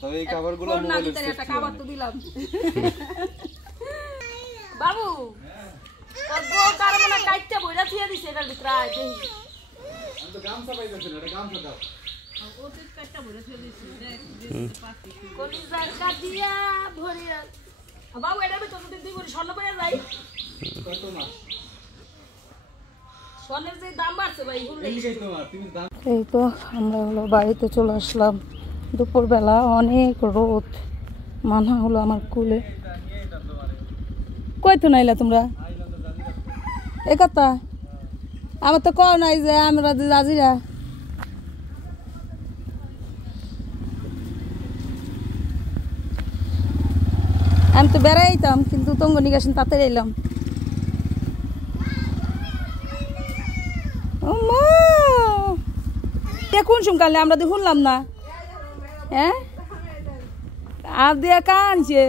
তবে এই খাবারগুলো মোবাইলে একটা খাবার তো দিলাম বাবু তোর বউ কার মনে কাইটটা বইরা থিয়া দিছে এটার ভিতরে আয় দেই আমি তো গামছা পাইতেছি না এটা গামছা দাও ও তুই কাইটটা বইরা থিয়া দিছে দেখ কলিজার কাটিয়া ভরিয়া বাবু এটার ভিতরে যদি দুই ভরি স্বর্ণ পাইয়া যাই কত মাস স্বর্ণের যে দাম বাড়ছে ভাই এই তো আমরা হলো বাড়িতে চলে আসলাম দুপুরবেলা অনেক রোদ মানা হলো আমার কুলে কই তো নাইলা তোমরা এ কথা আমার তো কও নাই যে আমরা জাজিরা আমি তো বেড়াইতাম কিন্তু তঙ্গ নিকাশন তাতে এলাম কোন শুনকালে আমরা তো শুনলাম না হ্যাঁ আর দিয়া কানছে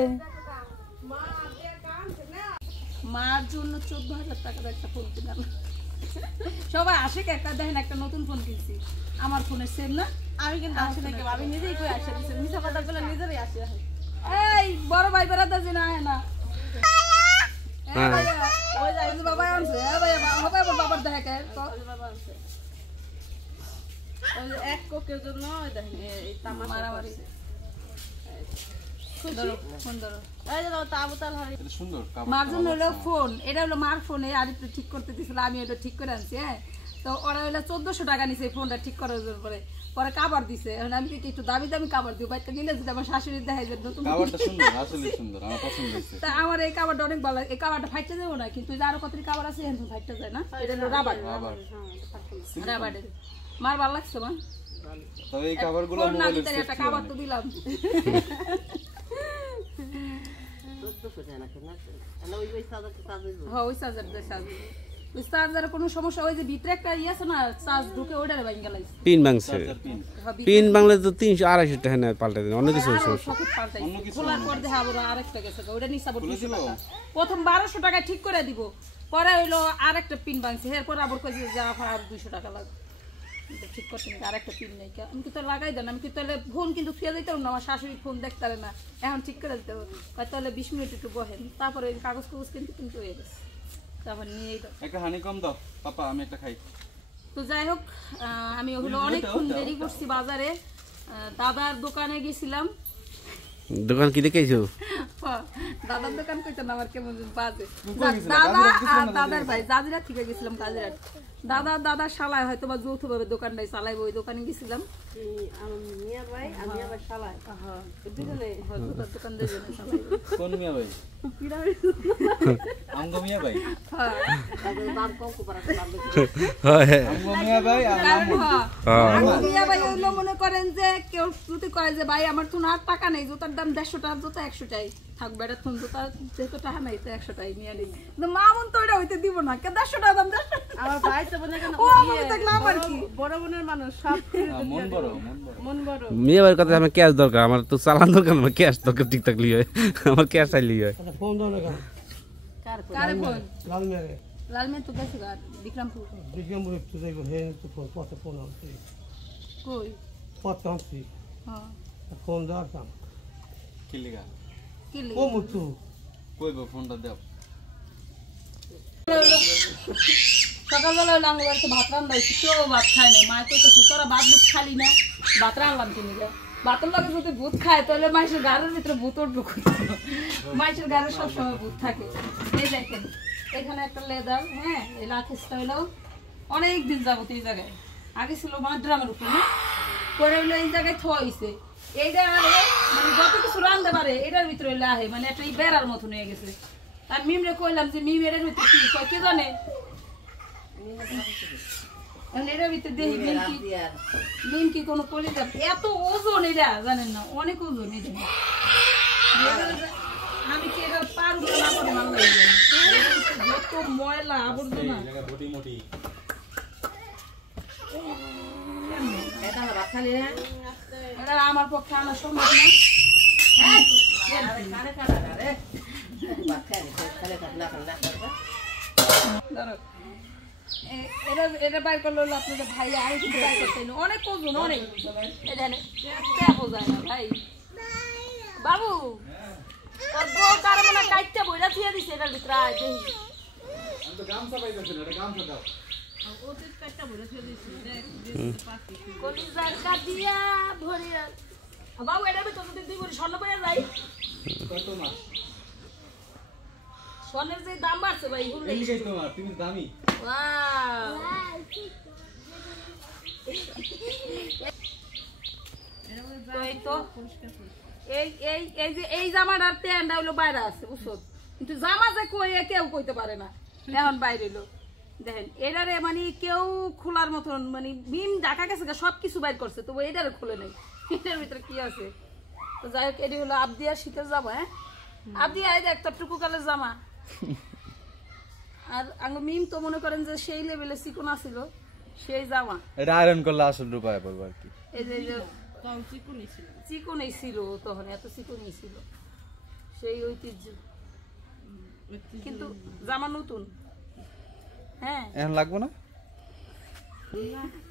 মার জন্য 14,000 টাকার একটা ফোন কিনলাম সবাই আসে একটা দেখেন একটা নতুন ফোন কিনছি আমার ফোনের সেম না আমি কিন্তু আসে নাকি আমি নিজেই কই আসে দিছি মিছা কথা বলে নিজেরই আসে এই বড় ভাই বেড়াতে যে না না ওই যাই বাবা আনছে ভাই বাবা বাবার দেখে তো বাবা আনছে এক কোকের জন্য দেখেন এই তামাশা মারামারি ফোন ধরো এই যে তাবুতাল হারি সুন্দর মার জন্য হলো ফোন এটা হলো মার ফোনে আর একটু ঠিক করতে দিছিল আমি এটা ঠিক করে আনছি হ্যাঁ তো ওরা হলো 1400 টাকা নিছে ফোনটা ঠিক করার জন্য পরে কাভার দিছে এখন আমি কি একটু দামি দামি কাভার দিই বাইরে নিলে যদি আমার শাশুড়ি দেখাই যে নতুন কাভারটা সুন্দর আসলে সুন্দর আমার পছন্দ হইছে তা আমার এই কাভারটা অনেক ভালো এই কাভারটা ফাইটতে যাবো না কিন্তু আরো কতটি কাভার আছে এখন ফাইটতে যায় না এটা হলো রাবার রাবারের মার ভালো লাগছে মা তবে এই খাবারগুলো মোবাইলে একটা খাবার তো দিলাম 1400 টাকা না না ওই সাদা হ্যাঁ ওই চার্জার কোনো সমস্যা ওই যে ভিতরে একটা ইয়ে আছে না চার্জ ঢুকে ওইটারে ভাঙ গেলাইছে পিন ভাঙছে পিন ভাঙলে তো 300-250 টাকা না পাল্টে দেন অন্য কিছু সকেট পাল্টাইছে খোলার পর দেখা আবার আরেকটা গেছে ওটা নিচে আবার 200 টাকা প্রথম 1200 টাকা ঠিক করে দিব পরে হইলো আরেকটা পিন ভাঙছে এরপর আবার কইছে যে আর 200 টাকা লাগবে ঠিক করতে নাকি আরেকটা পিন নেই আমি কি তো লাগাই দেন আমি কি তাহলে ফোন কিন্তু ফিরে দিতাম না আমার শাশুড়ি ফোন দেখতে পারে না এখন ঠিক করে দিতে হবে তাহলে 20 মিনিট একটু বহেন তারপরে কাগজ কিন্তু হয়ে গেছে তারপর নিয়ে একটা হানি কম দাও পাপা আমি একটা খাই তো যাই হোক আমি ওগুলো অনেকক্ষণ দেরি করছি বাজারে দাদার দোকানে গেছিলাম দোকান কি দেখেছো দাদার দোকান কইতো না আমার কেমন বাজে দাদা আর দাদার ভাই জাজিরা থেকে গেছিলাম কাজিরা দাদা শালায় হয়তো বা যৌথভাবে দোকানটাই চালাইবো ওই দোকানে গেছিলাম মিয়া ভাই আমি আবার শালাই হ্যাঁ দুজনে হয়তো দোকান দুজনে চালাইবো কোন মিয়া ভাই আমগো মিয়া ভাই হ্যাঁ তাদের দাম কম করে হ্যাঁ আমগো মিয়া ভাই আর আমগো মিয়া ভাই ওগুলো মনে করেন যে কেউ যদি কয় যে ভাই আমার তো আর টাকা নেই জুতার দাম 150 টাকা জুতা 100 টাই থাকবে এটা তুমি জুতা যেহেতু টাকা নাই তো 100 টাই নিয়ে নিই কিন্তু মামুন তো এটা হইতে দিব না কে 150 টাকা দাম 150 আমার ভাই তো বলে কেন ও আমি দেখলাম আর কি বড় বোনের মানুষ সব মন বড় মেয়ে ভাইয়ের কথা আমার ক্যাশ দরকার আমার তো চালান দরকার আমার ক্যাশ দরকার ঠিক থাকলি হয় আমার ক্যাশ চাইলি হয় ফোন দাও না কার ফোন লাল মেয়ে তো গেছে গা বিক্রমপুর একটু যাইব হে তো ফোন পথে ফোন আসছে কই পথে আসছে হ্যাঁ ফোন দাও কাম কি লিগা ও মুতু কইবো ফোনটা দাও সকালবেলা লাঙ্গ বাড়িতে ভাত রান্নাইছি কেউ ভাত খায় নাই মা কইতেছে তোরা ভাত বুত খালি না ভাত রান্নাম কিনে যা ভাতের লগে যদি ভূত খায় তাহলে মাইসের গাড়ির ভিতরে ভূত উঠবে মাইসের গাড়ি সবসময় ভূত থাকে এই দেখেন এখানে একটা লেদার হ্যাঁ এই লাখিসটা হইলো অনেক দিন যাবত এই জায়গায় আগে ছিল মাদ্রামের উপরে হ্যাঁ পরে হইলো এই জায়গায় থোয়া হয়েছে এইটা মানে যত কিছু রান্ধতে পারে এটার ভিতরে হইলে আহে মানে একটা বেড়ার মতো নিয়ে গেছে আর মিমরে কইলাম যে মিম এটার ভিতরে কি কয় কে জানে এটার ভিতরে দেখি মিম কি কোনো কলিজা এত ওজন এটা জানেন না অনেক ওজন এটা আমি কি এটা পারবো না করে ভালো লাগে যত ময়লা আবর্জনা এটা ভাত খালি না এটা আমার পক্ষে আনা সম্ভব না এটা বাইর করলো হলো আপনাদের ভাই, আমি কিন্তু বাইর করতে না, অনেক ওজন, অনেক। এটা বোঝায় না ভাই। বাবু তোর বউ কার মনে কাইটটা বইরা থিয়া দিছে এটার ভিতরে, আয় দেখি। আমি তো গামছা পাইতেছি না, এটা গামছা দাও। ওদের কাটটা ভরে ছেড়ে দিছি দেখ কলিজার কাটিয়া ভরিয়া। বাবু এটার ভিতর যদি 2 ভরি স্বর্ণ পাইয়া যাই, কত মাস? স্বর্ণের যে দাম বাড়ছে ভাই, হুলে। এই লিখাই তোমার, তুমি দামি। ওয়াও, তো এই তো এই জামাটার প্যান্টটা হলো বাইরে আছে, বুঝছো? কিন্তু জামা যে কই কেউ কইতে পারে না, এখন বাইরে এলো। দেখেন এটারে মানে কেউ খোলার মতন, মানে বিম ঢাকা গেছে, সবকিছু বাইর করছে, তবু এটারে খুলে নেই। এটার ভিতরে কি আছে? তো যাই হোক, এটি হলো আবদিয়া শীতের জামা। হ্যাঁ, আবদিয়া এই একটা টুকু কালের জামা। আর আঙ্গো মিম তো মনে করেন যে সেই লেভেলে চিকন আছিল, সেই জামা। এটা আয়রন করলে আসল রূপায় পড়বে আর কি। এই যে তাও চিকুনি ছিল চিকনই ছিল তখন, এত চিকনই ছিল, সেই ঐতিহ্য। কিন্তু জামা নতুন। হ্যাঁ, এখন লাগবে না?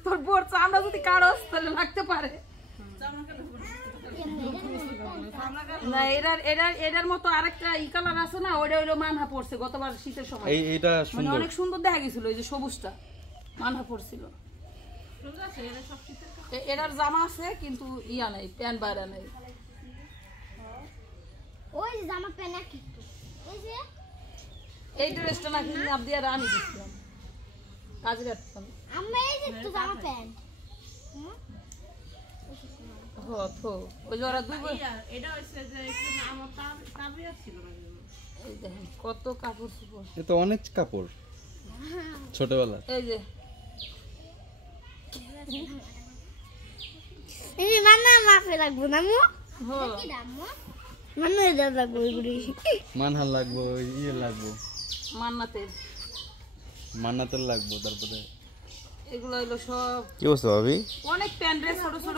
তোর বোর চামড়া যদি কারস তাহলে লাগতে পারে না। এটার মতো আরেকটা ই কালার আছে না, ওটা হইলো মানহা পড়ছে গতবার শীতের সময়। এইটা মানে সুন্দর। অনেক সুন্দর দেখা গেছিল, এই যে সবুজটা মানহা পড়ছিল। এটার জামা আছে কিন্তু ইয়া নাই, প্যান্ট বাইরা নাই। ওই জামা প্যান্ট কি ওই যে এই ড্রেসটা নাকি আবদিয়া আমি দিছিলাম কাজের একটা। আমরা এই যে তো জামা প্যান্ট ওই যে ওরা 2 বই। এটা হচ্ছে যে একটু আমার তাবিয়া ছিল না। এই দেখেন কত কাপড় চোপড়, এ তো অনেক কাপড় ছোটবেলা। এই যে এই মানা মাফে লাগবো না মু হো কি দামু মানা দাও লাগবো গুড়ি মানহার লাগবো, ইয়ে লাগবো, মান্নাতের লাগবো, তারপরে এগুলো হইলো সব কি অবস্থা ভাবি? অনেক প্যান্ট ড্রেস ছোট ছোট।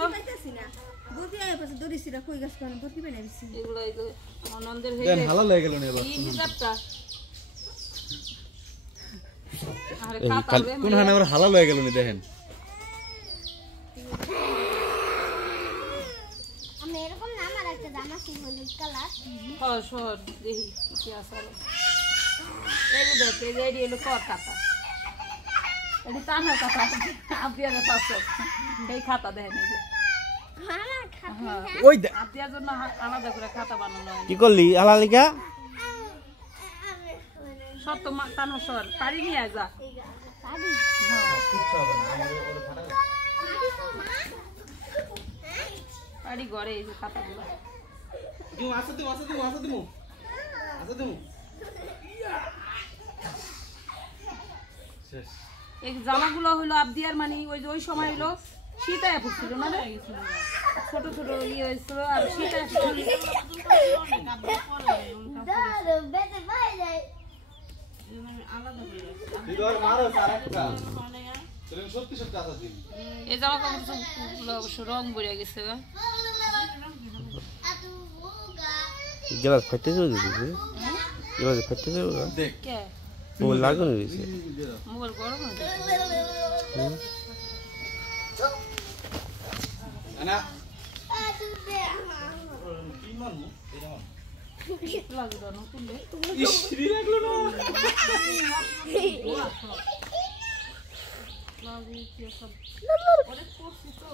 এগুলো এই যে আনন্দের হয়ে দেন হালাল হয়ে গেল নি এবার। এই হিসাবটা। আরে এই কাপড় খালি- রে কোন হানে আবার হালাল হয়ে গেল নি দেখেন। আমি এরকম না আমার একটা জামা ছিল হলুদ কালার সর দেখি কি আছে আরো। এই যে দেখ, এই যে এটি হলো কর খাতা, এটি তানহার খাতা, আবদিয়ার পাশে এই খাতা দেখেন। এই যে আমার খাতা ওই দে- আবদিয়ার জন্য আলাদা করে খাতা বানানো হয়। কি করলি হালালিকা? সব তো তানহার সর পারি নিয়ে যা। পাবি পারি ঘরে এই যে খাতাগুলো। এই জামাগুলো হলো আবদিয়ার, মানে ওই যে ওই সময় হলো শীতায় পড়ছিল না রে? ছোট ছোট ইয়ে হয়েছিল আর শীতায় দাঁড়ো বেতে পাই যায় এই জামা কাপড় সবগুলো অবশ্য রং বেরিয়ে গেছে গা। গ্লাস ফাটতে চলে দিতেছে, গ্লাস ফাটতে চলে দেখ কে মোবাইল লাগানো দিয়েছে। মোবাইল গরম হয়ে গেছে। না লাগলো নতুন রে। ইস্ত্রি লাগলো না। অনেক করছি তো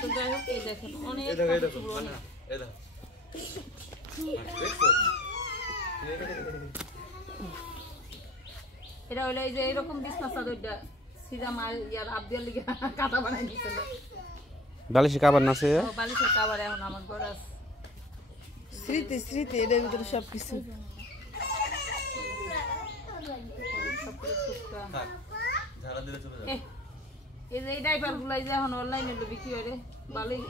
তো যাই হোক, এই দেখেন অনেক এই দেখো, এই দেখো, কাপড় অনেক। এই দেখো। দেখছো? এটা হলো এই যে এরকম বিছনা চাদরটা সিধা মার ইয়ার আবদিয়ার লিগে কাটা বানাই দিছিল। বালিশে কাবার নাছে ও বালিশের কাবার এখন আমার ঘর আছে। স্মৃতি স্মৃতি এর ভিতরে সবকিছু থাক, ঝাড়া দিলে চলে যাবে। এই যে এই ডাইপার গুলো এই যে এখন অনলাইনে বিক্রি হয় রে ভালোই।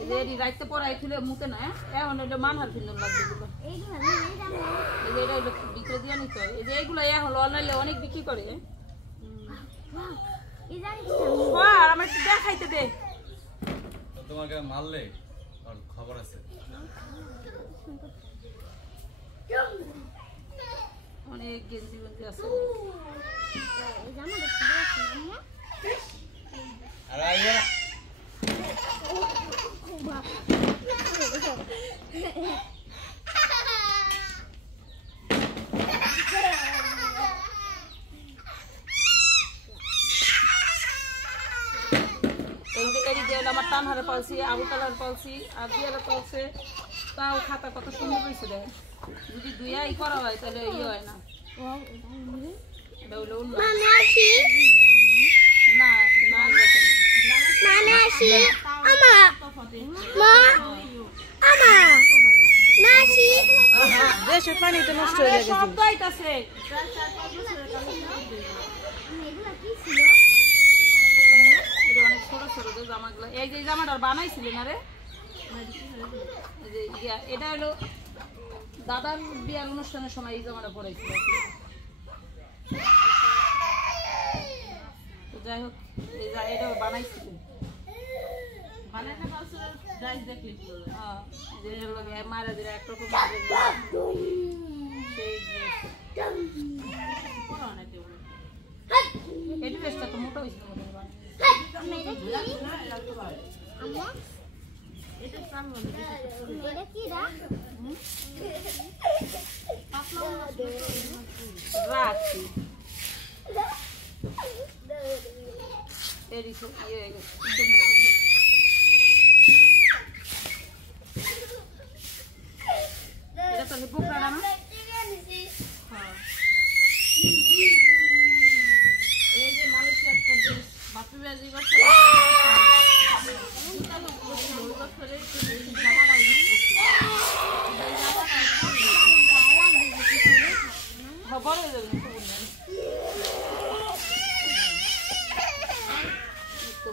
এই যে এটি রাইতে পরাই তুলে মুতে না, এখন হইলো মানহার ফিন্দন লাগবে এগুলো। এই যে এটা হইলো ভিতরে দিয়ে নিতে হয়। এই যে এইগুলো এখন অনলাইনে অনেক বিক্রি করে। এই জানি আর আমার একটু দেখাইতে দে। তোমাকে মারলে আর খবর আছে। অনেক গেঞ্জি গেঞ্জি আছে এই জামা দেখতে পাচ্ছি না আর আইবা আমার টানহারে পালছি আবু তালার পালছি আর দুয়ারে পালছে তাও খাতা কত সুন্দর হয়েছে দেখেন যদি দুইয়াই করা হয় তাহলে ইয়ে হয় না এটা হলো অন্য মানে আসি না না দেখেন মানে আসি আমা মা আমা নাসি দেশের পানি তো নষ্ট হয়ে গেছে সব পাইতাছে এগুলা কি ছিল এটা অনেক ছোট ছোট যে জামাগুলো এই যে জামাটা বানাইছিলেন না রে এই যে এটা হলো দাদার বিয়ার অনুষ্ঠানের সময় এই জামাটা পরাইছিল তো যাই হোক এই এটা বানাইছিলেন বানাইতে পারছো গাইস দেখলি হ্যাঁ যে লগে মারা দিরা একরকম সেই এই ড্রেসটা তো মোটা হইছে মেরে কি আম্মা এটা সাম মেরে কি রা রাখি এরি ইয়ে এটা তো পোকড়া না হ্যাঁ এই যে মালয়েশিয়ার দেশ বাপি বাজি করছে খবর হয়ে যাবে তো